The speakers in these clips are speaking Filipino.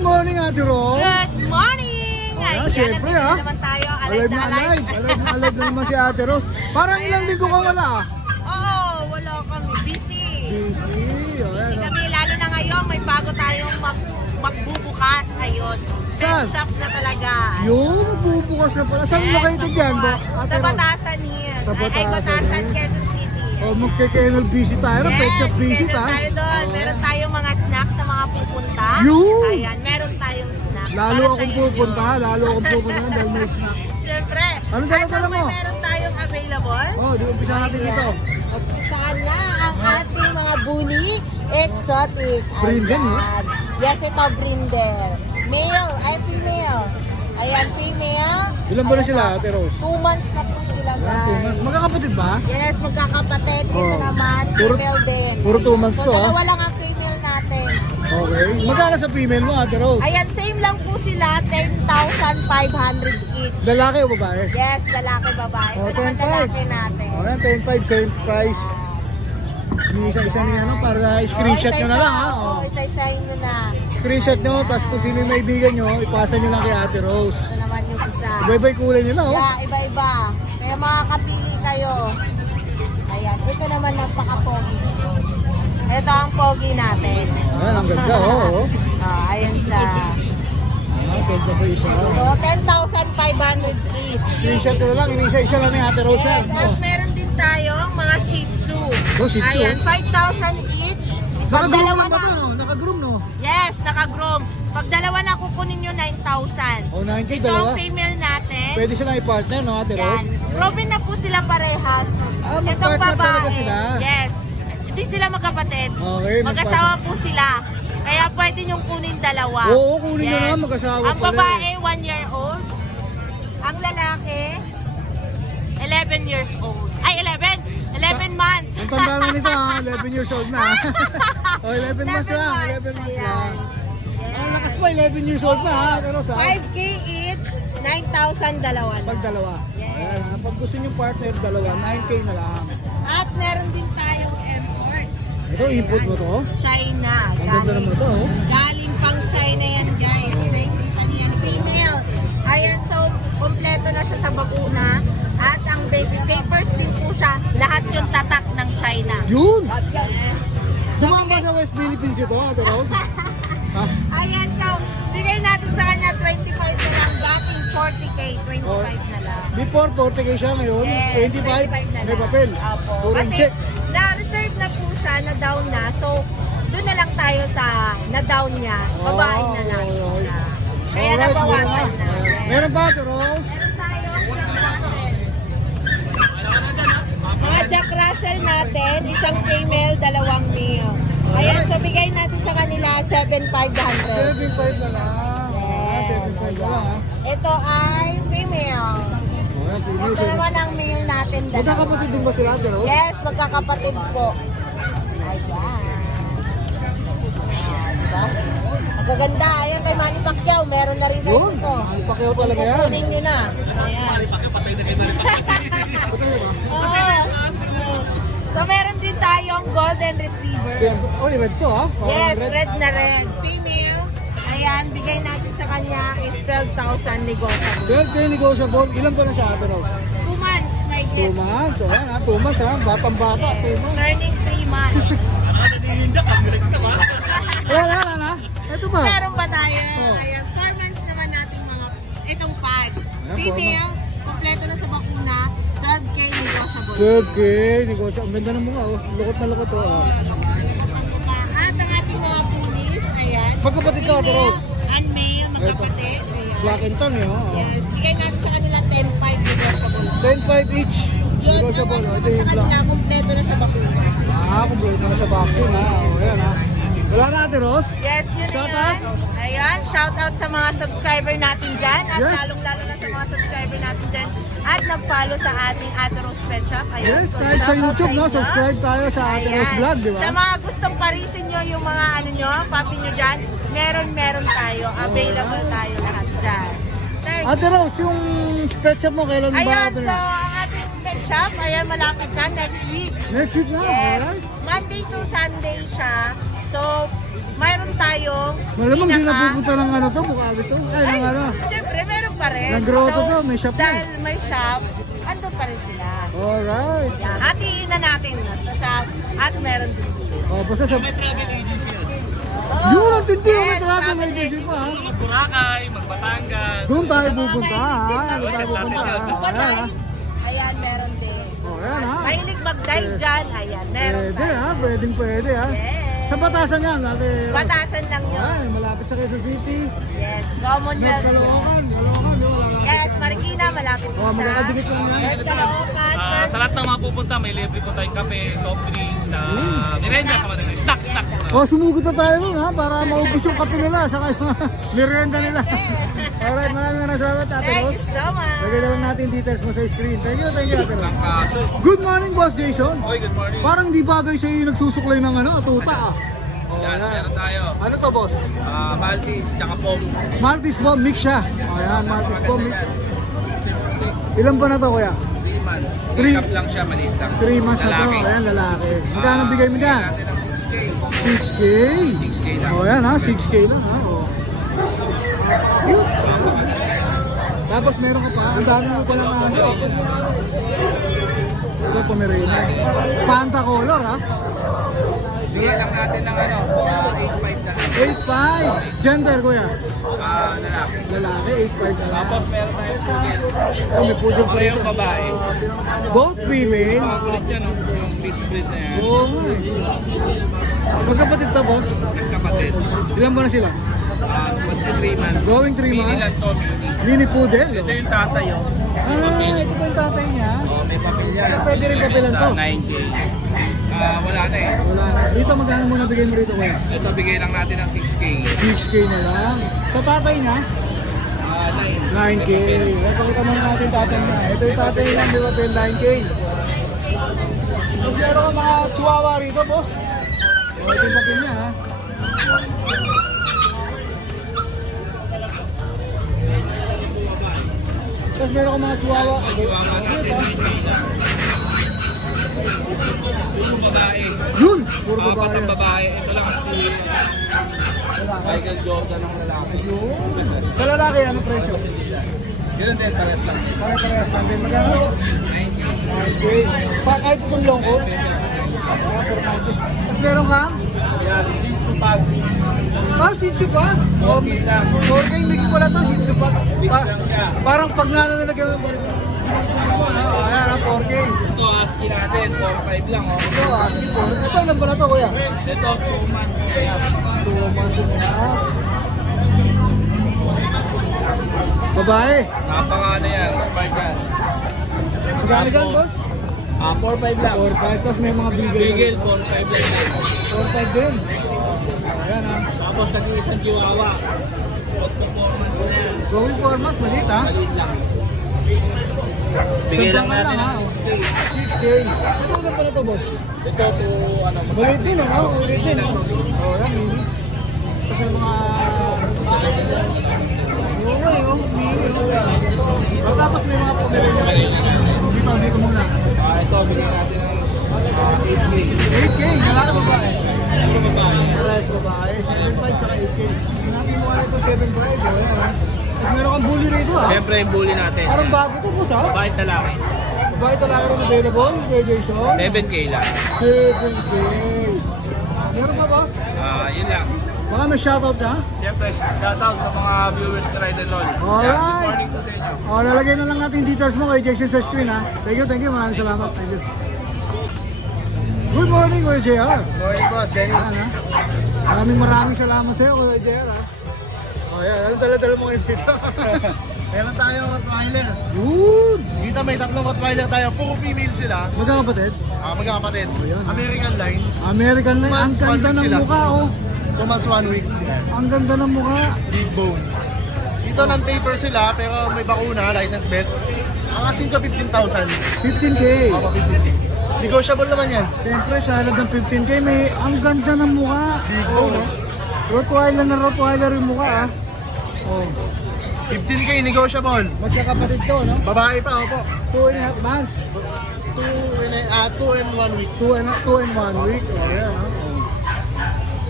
Good morning, Ate Ro. Good morning! Ah, Ayan, syempre, nandito ha? naman tayo. Alive na alive. Alive na alive na naman si Ate Ros. Parang ilang linggo ka wala. Oo, wala kami. Busy. Busy. Busy Ayan. kami. Lalo na ngayon, may bago tayong magbubukas. Ayun. Pet Saan? shop na talaga. Yung bubukas na pala. Saan Yes, located yan? magbubukas. Ate Sa Ros? Batasan Hills. Sa Ay, Batasan Batasan, Hills. Quezon City. O, magkakainal busy tayo. Yes, Pet shop busy schedule tayo. tayo doon. Meron tayong mga snacks sa mga pupunta. Yun! Ayan, meron tayong snacks. Lalo para akong sa inyo. pupunta. Lalo akong pupunta dahil may snacks. Siyempre. Ano At dala mo? meron tayong available. Oh, di umpisa natin dito. Umpisahan na ang ating mga buni exotic. Brindle, no? Ayan. Yes, ito brindle. Male, ay female. Ayan, female. Ilan ba na Ayan sila, na. Ate Rose? 2 months na po sila, guys. Magkakapatid ba? Yes, magkakapatid. Ito Oh. naman, Puro- female din. puro 2 months so, to, ah. dalawa lang ang female natin. Okay. Magkano sa female mo, Ate Rose? Ayan, same lang po sila, 10,500 each. Lalaki o babae? Yes, lalaki, babae. Oh, Ito naman 10,500. lalaki natin. Ayan, 10.5, same price. Isa-isa niya, no? Para screenshot nyo na lang, ha? Oo, Oh. isa-isahin nyo na. Screenshot nyo, tapos kung sino yung maibigan nyo, ipasa nyo lang kay Ate Rose. Ito naman yung isa. Iba-iba yung kulay nila, oh. Yeah, iba-iba. Kaya makakapili kayo. Ayan, ito naman napaka-pogi. Ito ang pogi natin. Ayan, ang ganda, oh. Ayan siya. Sold na po isa. So, 10,500 each. Screenshot nyo na lang, inisa-isa lang ni Ate Rose yan. Yes, at meron din tayong mga Shih Tzu. Oh, Shih Tzu. Ayan, 5,000 each. Pag Nakagroom dalawa lang ba ito, no? Nakagroom, no? Yes, naka-groom. Pag dalawa na kukunin nyo, 9,000. O, 9K, Ito ang dalawa. female natin. Pwede silang i-partner, no, Ate Rose? Yan. Proven na po sila parehas. Ah, Itong mag-partner talaga babae. sila? Yes. Hindi sila magkapatid. Okay, Mag-asawa po sila. Kaya pwede nyong kunin dalawa. Oo, kunin nyo na, mag-asawa Ang pala babae, 1 year old. Ang lalaki, 11 years old. Ay, 11 months. Ang tanda na nito, ha? 11 years old na. O, 11 months lang. 11 months lang. Ang lakas pa, 11 years old na, ha? Ate Rose, ha? 5K each, 9,000 dalawa na. Pag dalawa. Yes. Ayan, ha? Pag gusto nyo partner, dalawa, 9K na lang. At meron din tayong import. Ito, input mo to. China. Ang ganda naman to, oh. Galing pang China yan, guys. Nakikita niyo yan. Female. Ayan, so, kompleto na siya sa bakuna. At ang baby papers din po siya. Lahat yung tatak ng China. Yun! Yes. Dumaan ba sa West Philippines ito, Ate Rose? Ha? Ayan, so, bigay natin sa kanya 25 na lang. Dating 40K, 25 na lang. Before, 40K siya ngayon. Yes, 25, na may lang. papel. Opo. Purong Kasi check. na-reserve na po siya, na-down na. So, doon na lang tayo sa na-down niya. Babae na lang. Oh, siya. Kaya alright, nabawasan na. Yes. Meron ba, Ate Rose? Meron tayong Jack Russell. Mga Jack Russell natin, isang female, dalawang male. Ayan, so bigay natin sa kanila 7,500. 75 na lang. Ah, 75 na lang, ha? Ito ay female. Ayan, Ito finish. naman ang male natin, dalawa. Magkakapatid din ba sila, Ate Rose? Yes, magkakapatid po. Ayan. Diba? Ang gaganda. Ayan kay Manny Pacquiao. Meron na rin kayo Yun, dito. ang pakyaw talaga yan. Kukunin nyo na. Ayan. Oo. So, meron din tayong golden retriever. Oh, red to, ha? Parang Yes, red na red. Female. Ayan, bigay natin sa kanya is 12,000 negotiable. 12K negotiable. Ilan ba na siya, Ate Rose? 2 months, my 2 dear. months. So, ayan, ha? 2 months, ha? Batang-bata, 2 months. Turning 3 months. Wala na. Ito ba? Meron ba tayo? Oh. Ayan, 4 months naman natin mga, itong pad. Ayan, Female, kompleto na sa bakuna, 12K negotiable. 12K negotiable. Ang ganda ng mga, oh. Lukot na lukot, oh. At ang ating mga pulis, ayan. Magkapatid ka, Ate Rose? And male, magkapatid. Ayan. Black and tan, eh, oh. Yes, bigay natin sa kanila 10,500 negotiable. 10.5 each. Yun Negotiable, naman oh. Ito sa yung black. kanila, kompleto na sa bakuna. Ah, complete na sa vaccine, ha? Oh, ayan, ha? Wala na, Ate Rose? Yes, yun na Shout yan. Ayan, shout out sa mga subscriber natin dyan. At Yes. lalong-lalo na sa mga subscriber natin dyan. At nag-follow sa ating Ate Rose Pet Shop. Ayan, Yes, so kahit sa shout out YouTube, no? inyo. Subscribe tayo sa Ate Rose Ayan. Vlog, di ba? Sa mga gustong parisin nyo yung mga ano nyo, papi nyo dyan, meron tayo. Available tayo lahat dyan. Thanks. Ate Rose, yung pet shop mo, kailan ba? Ayan, Ate so Rose? ang ating pet shop, ayan, malapit na next week. Next week na, Yes. alright? Monday to Sunday siya. So, mayroon tayong Malamang di napupunta ng ano to, Bukawi to. Ay, ng ano. Siyempre, meron pa rin. Ng grotto to, may shop na eh. Dahil may shop, andun pa rin sila. Alright. Yan, hatiin na natin no, sa shop at meron din. Oh, basta sa... May travel agency yan. Yun ang tindi, may Yes, travel travel agency pa ha. Mag-Boracay, mag-Batangas. Doon tayo pupunta ha. Doon tayo pupunta ha. Patay, Ayan ha. ayan, meron din. Oh, ayan ha. Mahilig mag-dive dyan, ayan, meron Pwede tayo. ha, pwedeng pwede ha. Yes. Sa Batasan yan, ate. Batasan lang yun. Ay, malapit sa Quezon City. Yes, Commonwealth. Caloocan, Caloocan, yun, wala lang. Yes, Marikina, malapit Oh, magkakadikit lang yan. Yes, Caloocan. Sa lahat ng mga pupunta, may libre po tayong kape, soft drinks, merienda sa mga snacks. Oh, sumugod na tayo nun ha, para maubos yung kape nila, saka yung merienda nila. Alright, maraming salamat ate Thank Rose. you so much. Lagay na lang natin details mo sa screen. Thank you ate Rose. So, Good morning, Boss Jason. oy, good morning. Parang di bagay sa'yo yung nagsusuklay ng ano, atuta ah. Yan, meron tayo. Ano to, boss? Maltese, tsaka pom. Maltese bomb mix siya. Ayan, Maltese bomb mix. Ilan ba na to, kuya? 3 months. Three- Pick up lang siya, maliit lang. 3 months na to. Lalaki. Ayan, lalaki. Magkano bigay mo dyan? Natin ng 6K. 6K. 6K lang. O yan ha, 6K lang ha. O. Cute. Tapos meron ka pa, ang dami mo pala na ano. Ito, Pomeranian. Panta color ha. Bigyan lang natin ng 8.5 na. 8.5. Gender, kuya. Lalaki. Lalaki, 8.5 na lang. Tapos meron tayong poodle. Oh, may pudyo pa Parehong ito. babae. Both female. Kulit yan, yung mixed breed na yan. Oo nga eh. Magkapatid to, boss. Kapatid. Ilan ba na sila? 3 months. Going 3 Mini months. lang to, mini. Mini poodle. Ito yung tatay, oh. Ito po yung tatay niya. Oh, may papel yan. Pwede rin papilan to. 9K. Wala na eh. Wala na. Dito magkano muna bigay mo rito, kuya? Ito, bigay lang natin ng 6K. 6K na lang. Sa tatay niya, 9. 9K. Napakita muna natin tatay niya. Ito yung tatay niya, di ba, 9K. Tapos meron ka mga chihuahua rito, boss. Ito yung papel niya, ha. Tapos meron ka mga chihuahua. Chihuahua natin, 9K lang. Puro babae. Yun! Puro Apat babae. ang babae. Ito lang si Michael Jordan ang lalaki. Sa lalaki, ano presyo? Ganun din, pares lang. Pare-parehas lang din. Magkano? 9K. 9K. Kahit itong longkot? Tapos meron ka? Yan, si Supag. Ah, Shih Tzu pa? Okay lang. Okay, mix pala to, Shih Tzu pa. Mix lang siya. Parang pag nalagyan mo, ayan, 4K. Ito, husky natin. 4-5 lang, oh. Ito, asking po. Ito, ilan ba na to, kuya? Ito, 2 months na yan. 2 months na. Babae. Napaka yan. Smart yan. Magkano gan, boss? 4-5 lang. 4-5, tapos may mga bigel. Bigel, 4-5 lang yan. 4-5 din. Ayan, ha. Tapos nag-iisang chihuahua. 4 months na yan. Going 4 months, maliit, ha? Maliit lang. Bigay lang Suntukan natin lang, ng ha? 6K. 6K. Ito, ilan pala to, boss? Ito po, Ulit din, ano? Ulit din, no? Oo, yan, mini. Kasi mga... Oo nga, yung mini. Oh, tapos may mga Pomeranian. Dito muna. Ito, bigay natin ng 8K. 8K, lalaki ba ba eh? Puro babae. Pares babae, 7.5 saka 8K. Natin mo ito 7.5, oh, yan, ha? Tapos meron kang bully rito, ha? Siyempre yung bully natin. Parang bago to, boss, ha? Bakit lalaki? Babae talaga rin available, Kuya Jason. 7K lang. 7K. Meron ba, boss? Yun lang. Baka may shoutout ka? Siyempre, shoutout sa mga viewers ni Ride and Roll. Alright. Good morning po sa inyo. O, lalagay na lang natin yung details mo kay Jason sa screen, ha? Thank you, maraming salamat. Thank you. Good morning, Kuya JR. Morning boss, Dennis. Ayan, ha? Maraming salamat sa iyo, Kuya JR, ha? O, yan. Anong dala-dala mo ngayon dito? Meron tayong Rottweiler. Good! Dito may tatlong Rottweiler tayo. Puro female sila. Magkakapatid? Magkakapatid. Ayan. American line. American na. Ang Months, one ganda week ng sila. mukha, oh. 2 months, 1 week. Ang ganda ng mukha. Big bone. Dito non-paper sila pero may bakuna, license bet. Ang asing ko 15,000. 15K. Papa 15K. Negotiable naman yan. Siyempre, sa halad ng 15K, may ang ganda ng mukha. Big bone, no? Rottweiler na Rottweiler yung mukha, ah. Oh. 15K negotiable. Magkakapatid to, no? Babae pa, opo. 2.5 months. 2 and 1 week. 2 and 1 week. Oh, yan, ha?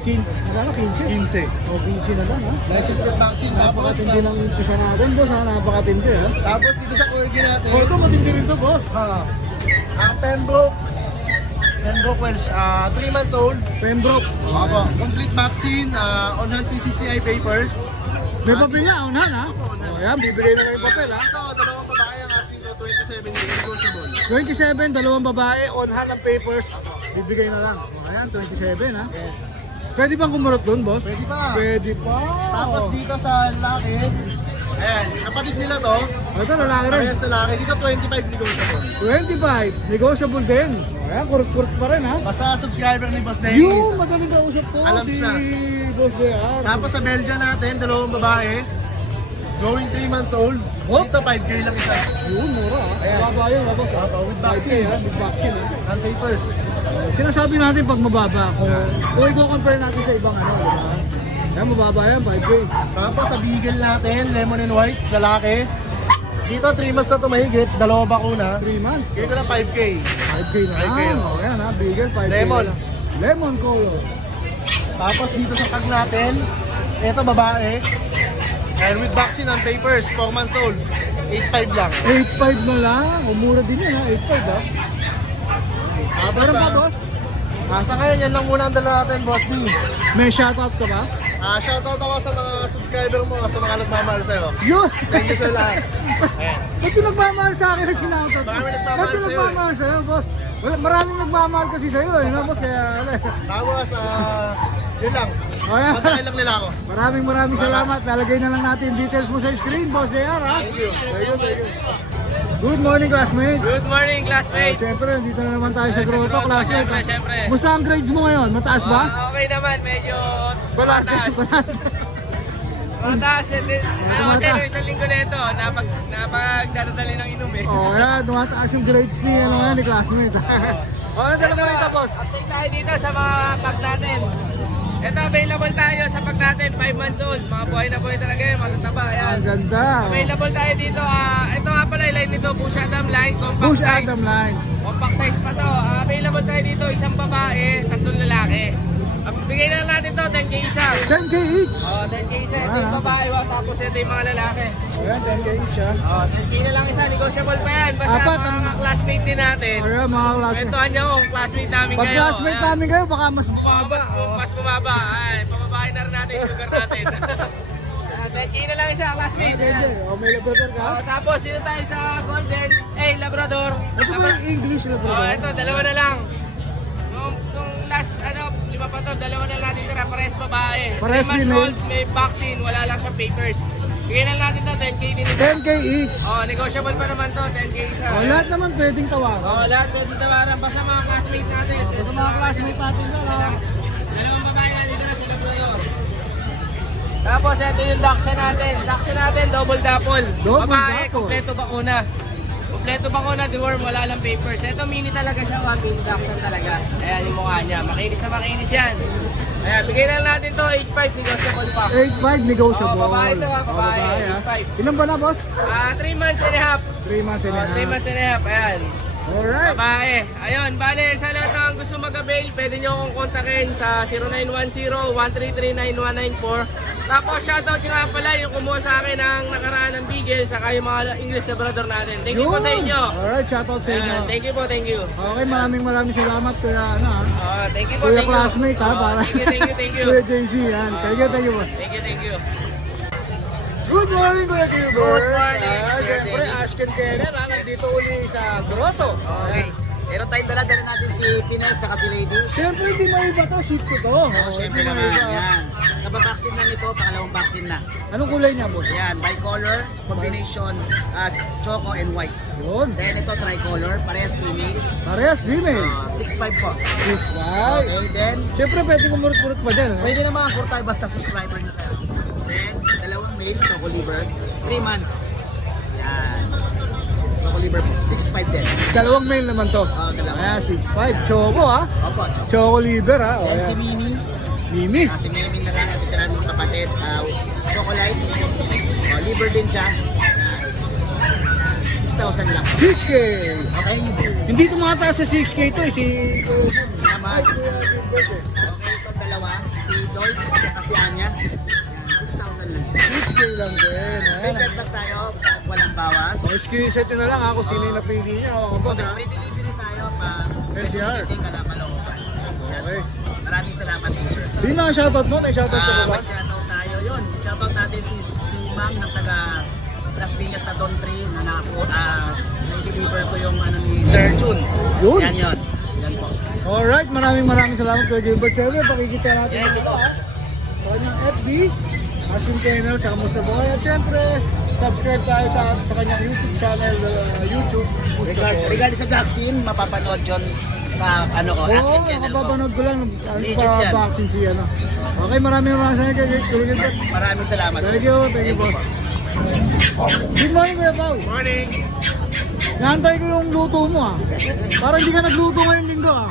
Magkano? 15? 15. O, 15 na lang ha. License plate vaccine. Tapos, Napakatindi ng impisa natin, boss ha. Napakatindi ha. tapos dito sa corgi natin. O, ito matindi rin to, boss. Pembroke Welsh, 3 months old. Pembroke. Opo, complete vaccine, on-hand PCCI papers. May papel niya, unahan ha. O, yan, bibigay na lang yung papel ha. Ito, dalawang babae ang asking ko, 27 days, negotiable. 27, dalawang babae, on hand ang papers. Bibigay na lang. O, ayan, 27 ha. Yes. Pwede bang kumurot doon, boss? Pwede pa. Pwede pa. Tapos dito sa lalaki, ayan, kapatid nila to, O, ito, lalaki rin. parehas lalaki, dito 25 negotiable. 25, negotiable din. O, ayan, kurot-kurot pa rin ha. Basta subscriber ni Boss Dennis. Yung madaling kausap ko, Alam si na. Boss JR. Tapos sa Belgian natin, dalawang babae, going 3 months old. Oh. Dito 5K lang isa. Yun, mura ha. Ayan. Mababa yun ha, boss. With vaccine. ha, with vaccine ha. And papers. Sinasabi natin pag mababa, kung i-compare natin sa ibang ano, di ba? Kaya mababa yan, 5K. Tapos sa Beagle natin, lemon and white, lalaki. Dito 3 months na ito mahigit, dalawa bakuna. 3 months. Dito lang 5K. 5K na 5K, lang. oh. O yan ha, bigger 5K. Lemon. lang. Lemon color. Tapos dito sa tag natin, ito babae. And with vaccine and papers, 4 months old. 8.5 lang. 8.5 na lang. O mura din yan ha, 8.5 ha. Meron pa boss? Sa ngayon, yan lang muna ang dala natin, Boss D. May shoutout ka ba? Shoutout ako sa mga subscriber mo, sa mga nagmamahal sa'yo. Yun! Thank you sa lahat. Ayan. Ba't yung nagmamahal sa akin na sinoutout? Maraming nagmamahal Ba't yung sa'yo, nagmamahal sa'yo, boss? Maraming nagmamahal kasi sa'yo eh, no, boss? Kaya, ano eh. Tapos, yun lang. O yan. Kontakin lang nila ako. Maraming salamat. Nalagay na lang natin details mo sa screen, boss JR ha. Thank you. Thank you. Good morning, classmate. Good morning, classmate. Siyempre, dito na naman tayo sa grotto, classmate. Siyempre. Musta ang grades mo ngayon? Mataas ba? Okay naman, medyo Balatan. mataas. Mataas. Ano kasi nung isang linggo na ito, napagdadali ng inom eh. Oh, yan. Tumataas yung grades ni, ano, yan, ni classmate. Ano dala mo rito, boss? Update tayo dito sa mga pack natin. Ito, available tayo sa pack natin, 5 months old. Mga buhay na buhay talaga yun, matataba. Ang Ayan. ganda. Available tayo dito. Ito nga pala, yung line nito, Bush Adam line, compact Bush size. Adam line. Compact size pa to. Available tayo dito, isang babae, 3 lalaki. Bigay na lang natin to, 10K isa. 10K each. 10K isa, ito yung babae, tapos ito yung mga lalaki. Ayan, 10K each ha. 10K na lang isa, negotiable pa yan. Basta Apat mga ang- classmate din natin. Ayan, mga classmate. Kwentuhan niyo kung classmate namin Pag kayo. classmate Ayan. namin kayo, baka mas bumaba. Mas bumaba. Ay, pababahin na rin natin yung sugar natin. 10K na lang isa, classmate. Ayan. O, may labrador ka? Tapos dito tayo sa Golden, Labrador. Ito ba yung English labrador? Ito, dalawa na lang. Nung last, 5 pa to, dalawa na natin tira, parehas babae. Parehas 3 months female. old, may vaccine, wala lang siyang papers. Bigyan na natin to, 10K din ito. 10K each. Negotiable pa naman to, 10K isa. O, lahat naman pwedeng tawaran. Lahat pwede tawaran, basta mga classmate natin. Ito mga classmate natin doon ha. Dalawang babae natin na sila Labrador. Tapos ito yung Dachshund natin. Dachshund natin, double dapple. Double Babae, dapple. kompleto bakuna. Kompleto bakuna, deworm, wala lang papers. Ito mini talaga siya, mini Dachshund talaga. Ayan yung mukha niya, makinis na makinis yan. Ayan, bigay na natin to 8.5, negotiable pa. 8.5 negotiable. Babae to ha, babae, ha. 8.5. Ilan ba na, boss? 3 months and a half. 3 months and a half. 3 months and a half, ayan. Alright. Babae. Ayun, bale sa lahat ng gusto mag-avail, pwede nyo akong kontakin sa 0910-133-9194. Tapos shoutout nyo nga pala yung kumuha sa akin ng nakaraan ng Beagle saka yung mga English Labrador natin. Thank you po sa inyo. Alright, shoutout sa inyo. Ayan, thank you po, thank you. Okay, maraming salamat kuya, ano ha. Thank you po, Kuya thank you. classmate ha, para. Thank you. Kuya JC, yan. Thank you, boss. Thank you. Good morning, Kuya Gilbert. Good morning, Sir Siyempre, Dennis. Ashken Kenner, nandito uli sa grotto. Okay. Meron tayong dala natin si Pines sa si Lady. Siyempre, hindi maiba to, Shih Tzu to. Oh, syempre hindi naman. maiba. Yan. Kababaksin na nito, pangalawang vaccine na. Anong kulay niya, boss? Yan, bicolor, combination, choco and white. Yun. Then ito, tricolor, parehas female. Parehas, female. 6'5 po. 6'5". Okay, then, Siyempre, pwede kumurot-kurot pa dyan. ha? pwede naman ang tayo basta subscriber niya sa'yo. Then, dalawang male, choco liver, 3 months. Yan. Choco liver po, 6'5 din. Dalawang male naman to. Dalawa. Ayan, 6'5". Choco ha. Opo, choco. Choco liver ha. O, Then si ayan. Mimi, Mimi. si Mimi na lang at titirahan ng kapatid, chocolate, liver din siya. Yan. 6,000 lang. 6K. Okay, Hindi tumataas sa 6K to eh. Si... naman. Kuya Gilbert eh. Okay, itong dalawa, si white sa Kasianya. Yan, 6,000 lang. 6K lang din. Ayan. May bed bag tayo, walang bawas. O, screenshot nyo na lang ako sino yung napili niya. Ako po. May delivery tayo pa NCR. City, Caloocan. Yan. Okay. Maraming salamat po, sir. Yun lang ang shoutout mo. May shoutout ka ba ba? May shoutout tayo yun. Shoutout natin si Ma'am ng taga Las Piñas na Don 3 na nai-deliver ko yung ano ni Sir Jun. Yun. Yan yun. Yan po. Alright, maraming salamat kay Gilbert. Siyempre, pakikita natin Yes, ito. sa kanyang FB, Asin Kennel, sa Kamusta Boy. At siyempre, subscribe tayo sa kanyang YouTube channel, YouTube. Regarding sa vaccine, mapapanood yun sa ano ko, Ask Oo, and Kennel ko. kapapanood ko lang Legit pa yan. vaccine siya. No? Okay, maraming salamat kay Gilbert. Maraming salamat. Thank you, boss. Good morning, Kuya Pao. Morning! Naantay ko yung luto mo ah. Parang hindi ka nagluto ngayong linggo ah.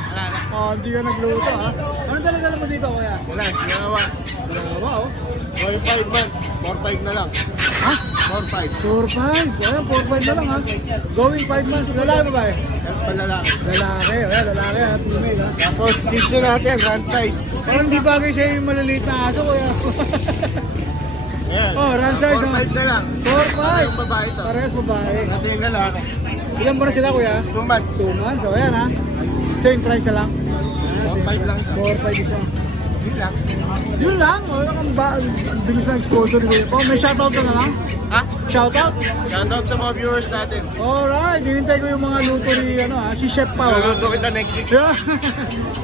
Oh, hindi ka nagluto ah. Ano talaga mo dito, Kuya? Wala, ginawa. Dalawa oh. Going 5 months, 4-5 na lang. Ha? 4-5. 4-5. Ayan, 4-5 na lang ha. Going 5 months. Lalaki ba ba eh? Palalaki. Lalaki. Ayan, lalaki ha. Female ha. Tapos, season natin, run size. Parang di bagay siya yung maliliit na aso, Kuya. Ayan. Oh, run size, 4-5 na lang. 4-5. Yung babae to. Parehas babae. Natin yung lalaki. Ilan ba na sila, Kuya? 2 months. 2 months. So, ayan ha. Same price na lang. 4-5 lang isa. 4-5 isa. Yun lang. Yun lang. Wala kang ba? Ang bilis na exposure ni Kuya Pao. May shoutout ka na lang? Ha? Shoutout? Shoutout sa mga viewers natin. Alright. Hinintay ko yung mga luto ni, si Chef Pao. ha? Luluto kita next week. Yeah.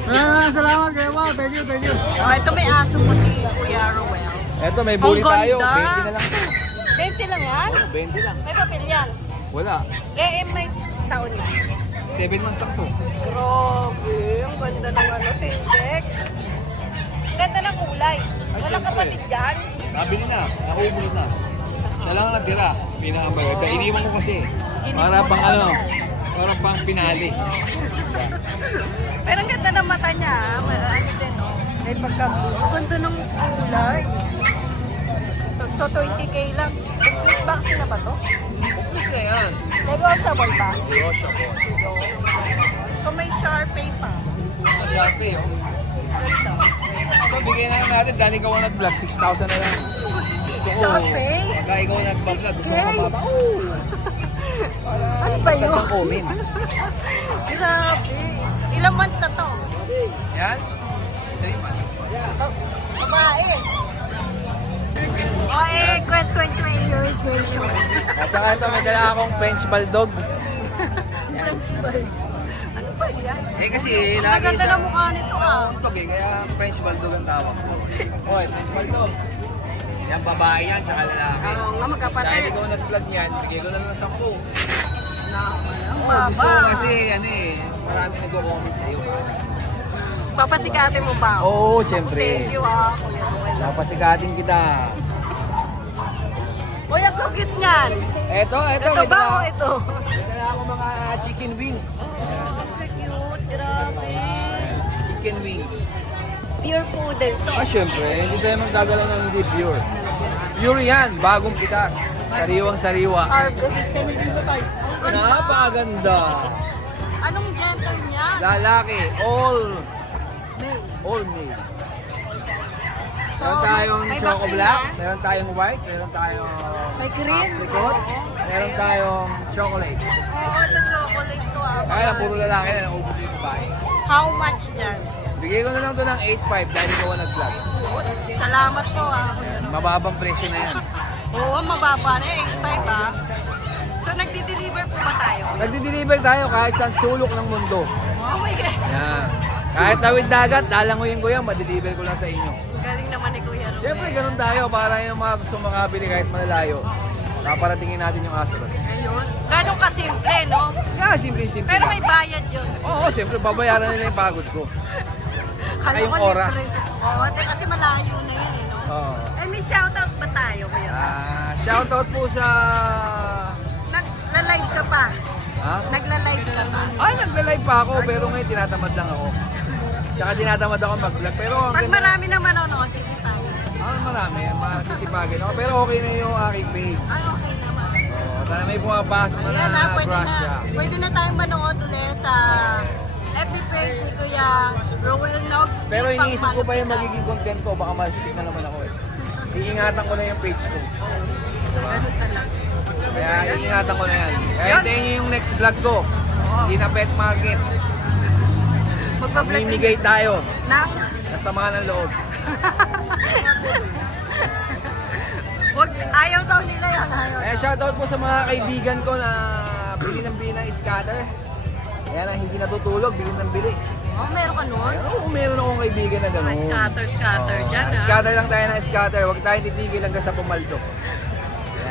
Maraming salamat Kuya Pao. Thank you, thank you. Oh, ito may aso mo si Kuya Rowell. Eto, may bully Ang tayo. ganda. 20 na lang to. 20 lang yan? 20 lang. May papel yan. Wala. May taon na. 7 months lang to. Grabe, ang ganda ng tindek. Ang ganda ng kulay. Walang kapatid dyan. Nabili na. Naubos na. Siya lang ang natira. Pinakabayo. Iniwan ko kasi. Para pang para pang pinali. Pero ang ganda ng mata niya. Ano din, no? May ang ganda ng kulay. So, 20K lang. Complete vaccine na ba to? Complete na yan. Negotiable ba? Rosha po. So, may Sharpay pa. Ito, Sharpie. Oh. Ganda. Ito, bigyan na lang natin. Dahil ikaw ang nag-vlog. 6,000 na lang. Gusto ko. Sharpay? Pagka ikaw ang nag-vlog, gusto ko Okay. mababa. Ano ba yun? Gandang comment. Grabe. Ilang months na to? Yan. 3 months. Babae. O kwento yung 20 years version. At saka ito, may dala akong French Bulldog. French boy. Ano ba yan? Eh kasi Ang lagi ganda siya ng mukha nito ah. untog eh, kaya French Bulldog ang tawag. Hoy, French Bulldog. Yan, babae yan, tsaka lalaki. Oo nga, Dahil magkapatid. ikaw nag-vlog niyan, bigay ko na lang ng 10. Ang Gusto ko baba. kasi, marami nagko-comment sa'yo. Papasikatin mo ba? Oo, siyempre. Thank you ah, Kuya Ruel. Napasikatin kita. Uy, ang cute niyan. Ito, Ito may ba o dala- ito? may dala ako mga chicken wings. Ang cute, grabe. Chicken wings. Pure poodle to. Siyempre, hindi tayo magdadala ng hindi pure. Pure yan, bagong pitas. Sariwang-sariwa. Harvest. Ang ganda. Napakaganda. Anong gender niya? Lalaki, all Male. male. So, Meron tayong may choco vaccine black, na? meron tayong white, meron tayong May green. apricot, meron tayong chocolate. Oo, ito chocolate to ah. Kaya puro lalaki na naubos yung babae. How much dyan? Bigay ko na lang to ng 8.5 dahil ikaw ang nag-vlog. Salamat po ah. Mababang presyo na yan. Oo, mababa na eh. 85 ah. So, nagdi-deliver po ba tayo? Nagdi-deliver tayo kahit saan sulok ng mundo. Oh my God. Yan. Kahit tawid dagat, dalanguyin ko yan, madeliver ko lang sa inyo. Galing naman ni Kuya Ruel. Siyempre, ganun tayo para yung mga gusto makabili kahit malalayo. Paparatingin natin yung aso. Ayun. Ganun kasimple, no? Yeah, simple-simple Pero lang. may bayad yun. Oo, siyempre, babayaran nila yung pagod ko. Kala yung ko oras. libre. Oo, kasi malayo na yun, eh, no? Oo. Eh, may shoutout ba tayo, Kuya? Shoutout po sa... Nagla-live ka pa. Ha? Nagla-live ka pa. Nagla-live pa ako, pero ngayon tinatamad lang ako. Tsaka tinatamad ako mag-vlog. Pero ang Pag ganda- marami nang manonood, sisipagin. marami, masisipagin ako. Pero okay na yung aking page. Ay, okay naman. Sana may pumapasok na Ayan na pwede grasya. na. Pwede na tayong manood ulit sa FB page ni Kuya Rowell Nogs. Pero iniisip ko pa yung magiging content ko, baka ma-stick na naman ako eh. Iingatan ko na yung page ko. Diba? Kaya iingatan ko na yan. Kaya hintayin nyo yung next vlog ko. Hindi na pet market. Mamimigay tayo. Nang? Kasama ng loob. Ayaw daw nila yun. Ayaw. Kaya shoutout po sa mga kaibigan ko na bili ng scatter. Kaya na hindi natutulog, bili ng bili. Oh, meron ka nun? Oo, meron akong kaibigan na gano'n. Scatter dyan Scatter lang tayo ng scatter, huwag tayong titigil hanggang sa pumaldo.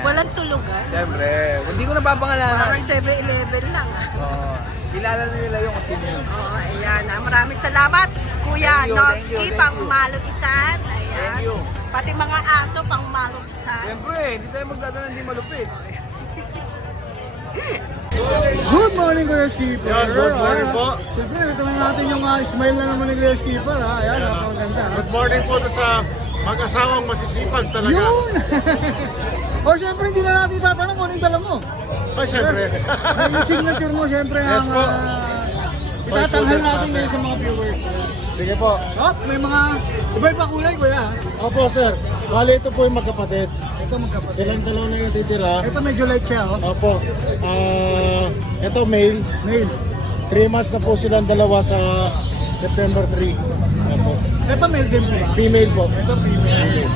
Walang tulugan. Siyempre, hindi ko napapangalanan. Parang 7-Eleven lang Oo, kilala na nila yung kung sino yun. Oo, ayan. Maraming salamat, Kuya Thank you, Nogsy, thank you. pang malupitan. Ayan. Thank you. Pati mga aso pang malupitan. Siyempre, hindi tayo magdadala hindi malupit. Good morning, Kuya Skipper. Yan, good morning po. Siyempre, ito na natin yung smile na naman ni Kuya Skipper. Ha? Ayan, napakaganda. ha? Good morning po to sa mag-asawang masisipag talaga. Yun! O siyempre, hindi na natin tatanong kung anong dala mo. Ay, siyempre. Yung signature mo, siyempre, Yes ang po. itatanghal natin ngayon sa mga viewers. Sige po. Hop, may mga iba-iba kulay, Kuya. ha? Opo, sir. Bali, ito po yung magkapatid. Ito magkapatid. Silang dalawa na yung titira. Ito medyo light siya, oh. Opo. Ito male. Male. 3 months na po silang dalawa sa September 3. Opo. Ito male din po ba? Female po. Ito female.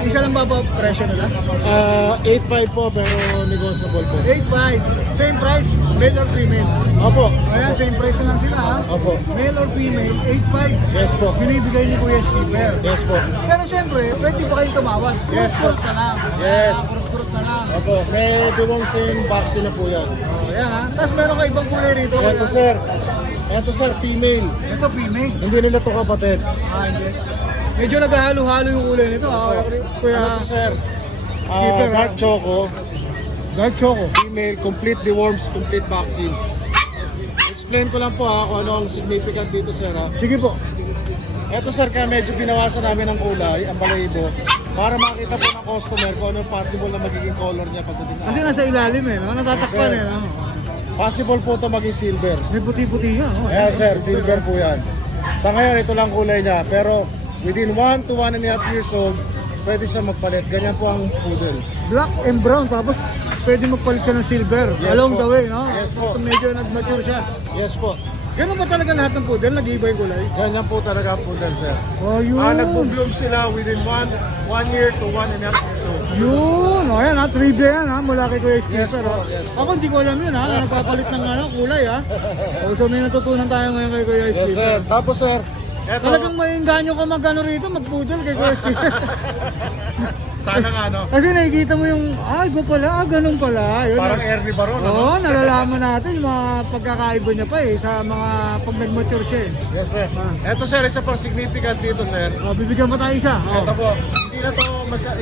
Isa lang ba ba presyo nila? 8.5 po pero negotiable po. 8.5. Same price, male or female? Opo. Ayan, same price na lang sila, ha? Opo. Male or female, 8.5. Yes po. Binibigay ni Kuya Skipper. Yes po. Pero syempre, pwede pa kayong tumawag. Yes, Kurot na lang. Yes. Kurot na lang. Opo. May dumong sin vaccine na po yan. Oh, ayan, ha? Tapos meron ka ibang kulay rito. Ito sir. Ito sir, female. Ito female. Hindi nila to kapatid. Hindi. Medyo naghahalo-halo yung kulay nito, ha? Kuya Ano to sir? Skipper, Dark Choco. Dark Choco. Female, complete deworms, complete vaccines. Explain ko lang po kung ano ang significant dito sir ha. Sige po. Ito sir, kaya medyo binawasan namin ng kulay, ang balahibo, para makita po ng customer kung ano possible na magiging color niya pagdating Kasi na. nasa ilalim eh, no? Natatakpan Yes, sir. eh, no? Possible po ito maging silver. May puti-puti nga, oh. Ayan sir, silver po yan. Sa ngayon, ito lang kulay niya. Pero within 1 to 1.5 years old, pwede siya magpalit. Ganyan po ang poodle. Black and brown, tapos pwede magpalit siya ng silver Yes along po. the way, no? Yes po. Medyo nag-mature siya. Yes po. Ganun ba talaga lahat ng poodle? Nag-iiba yung kulay? Ganyan po talaga ang poodle sir. Oh, yun. Nag-bloom sila within 1 year to 1.5 years old. Yun. O, yan ha. Trivia yan ha. Mula kay Kuya Skipper, Yes po, ha? yes po. Ako hindi ko alam yun ha. Na nagpapalit ng kulay ha. O, so may natutunan tayo ngayon kay Kuya Yes Skipper. sir. Tapos sir, eto, Talagang maingganyo ka mag-ano rito, mag-poodle kay Kuya Skipper. sana nga no, Kasi nakikita mo yung, iba pala, ganun pala. Yun, parang Ernie Baron, ano? Oo, nalalaman natin yung mga pagkakaiba niya pa eh, sa mga pag nag-mature siya eh. Yes sir. Eto sir, isa pang significant dito sir. O, bibigyan mo tayo isa. O, Ito po, hindi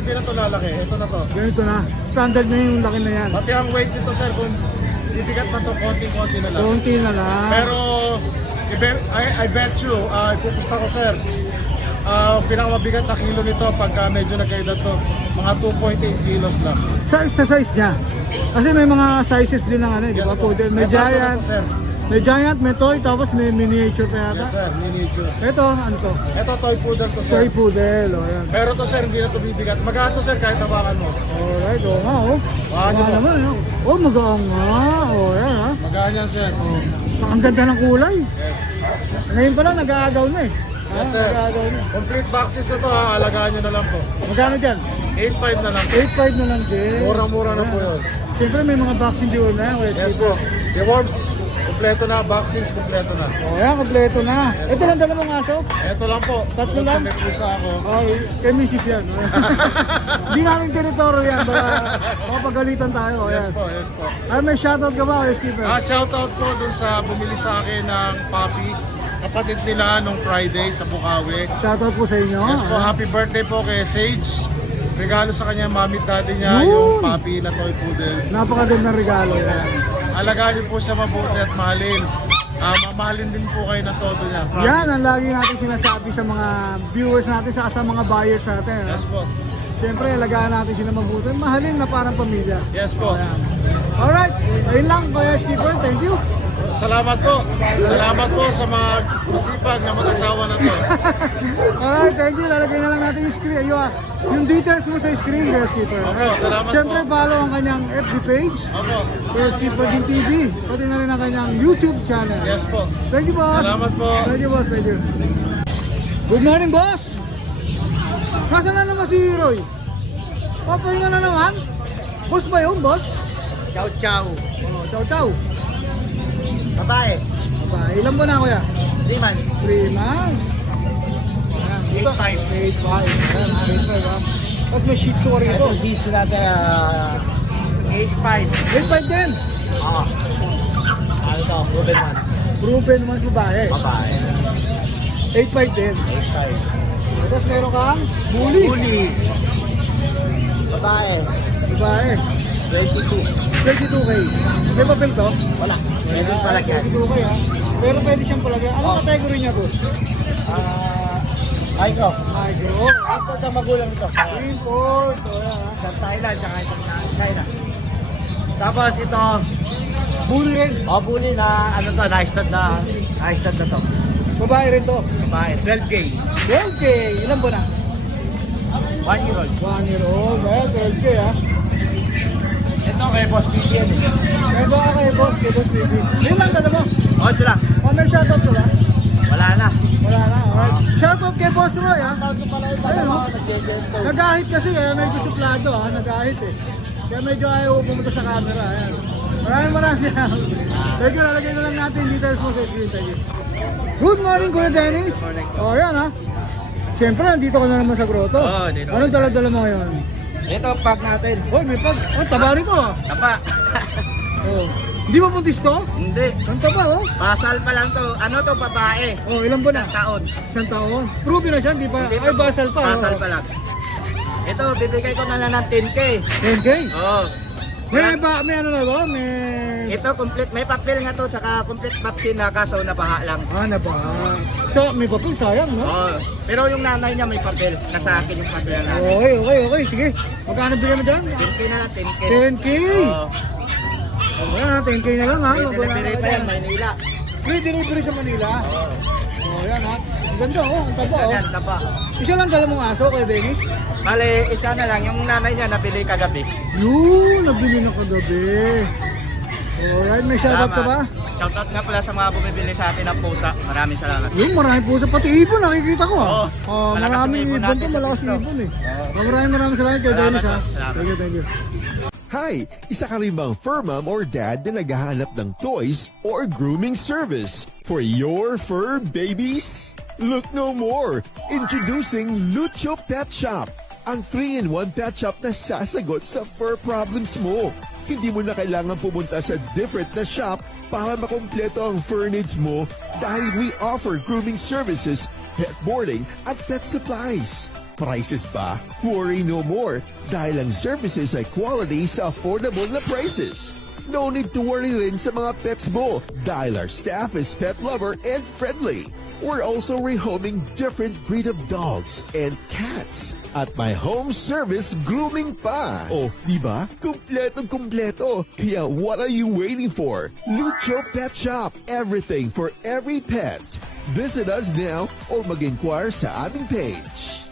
na to lalaki. Ito na to. ganito na. Standard na yung laki na yan. Pati ang weight nito sir, kung bibigat na to, konti-konti na lang. Konti na lang. Pero, I bet you, ipupusta ko sir, pinakamabigat na kilo nito pagka medyo nagkaedad to, mga 2.8 kilos lang. Sa size niya. Kasi may mga sizes din ng ano, di ba? Yes po. Poodle. May Ito na giant, to, sir. may giant, may toy, tapos may miniature pa yata. Yes sir, miniature. Ito, ano to? Ito toy poodle to sir. Toy poodle, o yan. Pero to sir, hindi na to bibigat. Magkano to sir kahit tabakan mo? Alright, o nga o. Ano Ano ba? naman, o. O, magaang nga. O, yan ha. Magkano yan sir? Ang ganda ng kulay. Yes. Ngayon pa lang, nag-aagaw na eh. Yes sir. Nag-aagaw na. Complete boxes na to ha, alagaan nyo na lang po. Magkano dyan? 8.5 na lang. 8.5 na lang din. Murang-mura na po yun. Siyempre may mga vaccine deal na yan. Yes po. The worms, kompleto na. Vaccines, kompleto na. O yan, kompleto na. Ito lang dala mong aso. Ito lang po. Tatlo Kung lang? sa may pusa ako. Okay, kay Mrs. yan. Hindi namin teritoryo yan. Baka pagalitan tayo. O Yes yan. po, yes po. Ay, may shoutout ka ba, Kuya Skipper? Shoutout po dun sa bumili sa akin ng puppy. Kapatid nila nung Friday sa Bukawi. Shoutout po sa inyo. Yes po, happy birthday po kay Sage. Regalo sa kanya, mami at daddy niya, Yun! yung puppy na toy poodle. Napakagandang regalo yan. Alagaan niyo po siya mabuti at mahalin. Mamahalin din po kayo ng todo niya. Promise. Yan ang lagi natin sinasabi sa mga viewers natin, sa mga buyers natin. Yes po. Siyempre, alagaan natin sila mabuti. Mahalin na parang pamilya. Yes po. Alright, ayun lang, Kuya Skipper. Thank you. Salamat po. Salamat po sa mga masipag na mag-asawa na to. Alright, thank you. Lalagay na lang natin yung screen. Yung details mo sa screen, Girls Keeper. Opo, salamat Siyempre, po. follow ang kanyang FB page, Opo. Girls Keeper din TV, pati na rin ang kanyang YouTube channel. Yes po. Thank you, boss. Salamat po. Thank you, boss. Thank you. Good morning, boss. Nasaan na naman si Roy? Papahinga na naman? Boss ba yun, boss? Chow chow. Oh, ciao, ciao. Babae. Ba, ilan ba na, kuya? 3 months. 3 months. Ayan, dito. 8'5". Ayan, 8'5", ha? Tapos may shih tzu ka rito. Ito, Shih Tzu natin, 8'5". 8'5" din. Oo. Ano to? Proven one. Proven naman babae. Babae. 8'5" din. 8'5". Tapos meron kang bully. Bully. Babae. Babae. 22. 22K. May papel to? Wala. Pwede palagyan. 22K, ha? Pero pwede siyang palagyan. Anong category niya, boss? Ay ko. Agro. Import ang magulang ito. Import. O, yan, ha? Sa Thailand, tsaka isang China. Tapos ito, Bully rin. bully na, ano to, na-stud na to. Babae rin to. Babae, 12K. 12K. Ilan ba na? 1 year old. 1 year old. Ayan, 12K, ha? Ito kay Boss Vivian. Kaya ba kay boss? Kay boss baby. Yun lang, dala mo. O, ito lang. Oh, may shoutout ka ba? Wala na. Wala na, alright. Shoutout kay boss Roy, ha? Tawag ko pala yung Ayun, mga oh. nag-sesento. Nagahit kasi, medyo suplado, ha? Nagahit, eh. Kaya medyo ayaw pumunta sa camera, ayan. Maraming salamat. Thank you, lalagay na lang natin yung details mo sa screen. Thank you. Good morning, Kuya Dennis. Oh, yan, ha? Siyempre, nandito ka na naman sa grotto. Oo, dito. Anong dala-dala mo ngayon? Ito, pack natin. Oh, may pag... Oh, taba rito, ha? Tapa. Oh. Hindi ba buntis to? Hindi. Ang taba, oh. Pasal pa lang to. Ano to, babae? Oh, ilang buwan na? Isang taon. Isang taon. Proven na siya, hindi pa. Hindi Ay, basal pa. Pasal oh. pa lang. Ito, bibigay ko na lang ng 10K. 10K? Oo. May ano na ba? May... Ito, complete. May papel nga to, saka complete vaccine na kaso nabaha lang. Ah, na ba? So, may papel, sayang, no? Oo. Pero yung nanay niya may papel. Nasa akin yung papel na nanay. Okay. Sige. Magkano bigyan mo dyan? 10K na lang, 10K. 10K! Oo. Ayan, 10K na lang, ha? May Magwala delivery na pa yan, dyan. Maynila. Free delivery sa Manila. Oo. Oh, yan, ha? Ang ganda, oh. Ang taba, oh. Ganyan, tapa. Isa lang dala mong aso kay Dennis. Bale, isa na lang. Yung nanay niya nabili kagabi. Yun, nabili na kagabi. Oh, yan. May shoutout ka ba? Shoutout nga pala sa mga bumibili sa atin ng pusa. Maraming salamat. Yung marami po sa pati ibon, nakikita ko. Oo. Oh, Malakas maraming ang ibon ibon natin to, sa malakas gusto. ibon eh. Oh, maraming salamat kay Dennis, ha? Salamat. Thank you. Hi! Isa ka rin bang fur mom or dad na naghahanap ng toys or grooming service for your fur babies? Look no more! Introducing Lucho Pet Shop, ang 3-in-1 pet shop na sasagot sa fur problems mo. Hindi mo na kailangan pumunta sa different na shop para makompleto ang fur needs mo dahil we offer grooming services, pet boarding at pet supplies. Prices ba? Worry no more dahil ang services ay quality sa affordable na prices. No need to worry rin sa mga pets mo dahil our staff is pet lover and friendly. We're also rehoming different breed of dogs and cats at my home service grooming pa. Oh, di ba? Kumpletong-kumpleto. Kaya what are you waiting for? Lucho Pet Shop. Everything for every pet. Visit us now or mag-inquire sa aming page.